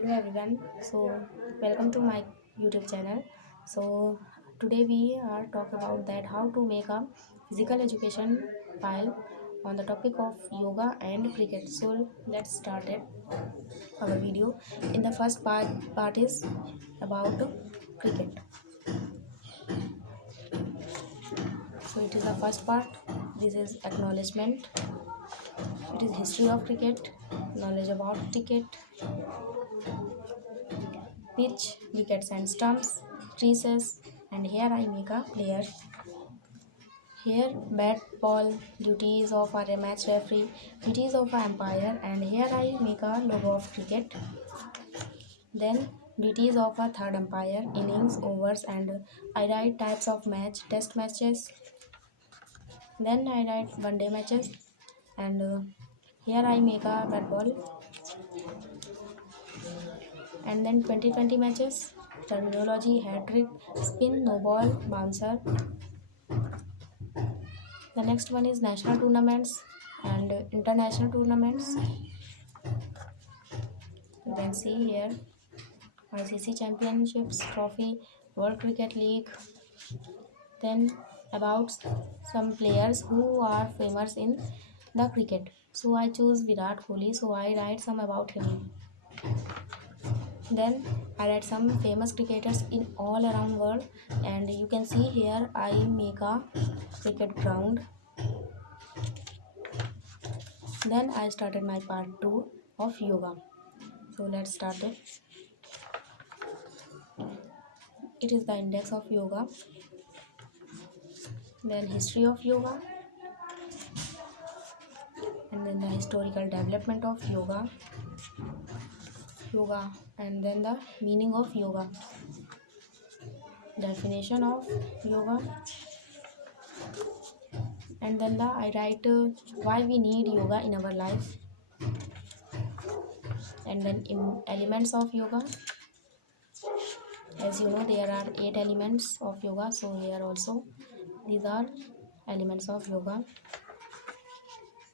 Hello everyone. Welcome to my YouTube channel. So today we are talk about that how to make a physical education file on the topic of yoga and cricket. So let's start our video. In the first part is about cricket. So it is the first part. This is acknowledgement. It is history of cricket, knowledge about cricket, pitch, wickets and stumps, creases, and here I make a player. Here bat, ball, duties of a match referee, duties of an umpire, and here I make a logo of cricket. Then duties of a third umpire, innings, overs, and I write types of match, test matches. Then I write one day matches, and here I make a bat ball, and then 2020 matches, terminology, hat trick, spin, no ball, bouncer. The next one is national tournaments and international tournaments. You can see here ICC Championships Trophy, World Cricket League. Then about some players who are famous in the cricket. So I choose Virat Kohli. So I write some about him. Then I write some famous cricketers in all around world, and you can see here I make a cricket ground. Then I started my part 2 of yoga. So let's start it. It is the index of yoga, then history of yoga, and then the historical development of yoga, and then the meaning of yoga, definition of yoga, and then I write why we need yoga in our life, and then in elements of yoga. As you know, there are 8 elements of yoga, so here also these are elements of yoga.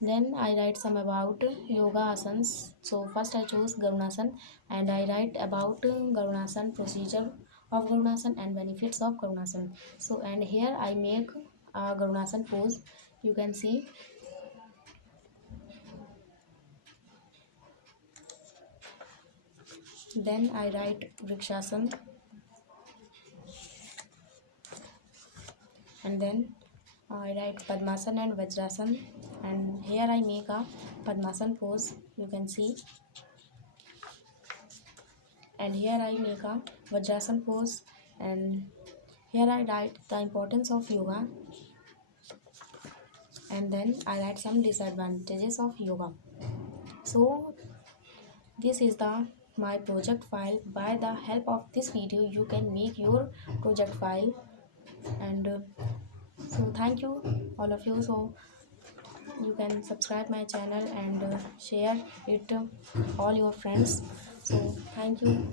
Then I write some about yoga asanas. So first I choose Garudasan and I write about Garudasan, procedure of Garudasan and benefits of Garudasan. So and here I make a Garudasan pose. You can see. Then I write Vrikshasana, and then I write Padmasana and Vajrasana, and here I make a Padmasana pose. You can see. And here I make a Vajrasana pose, and here I write the importance of yoga, and then I write some disadvantages of yoga. So this is the my project file. By the help of this video you can make your project file, and so thank you all of you. So you can subscribe my channel and share it all your friends. So thank you.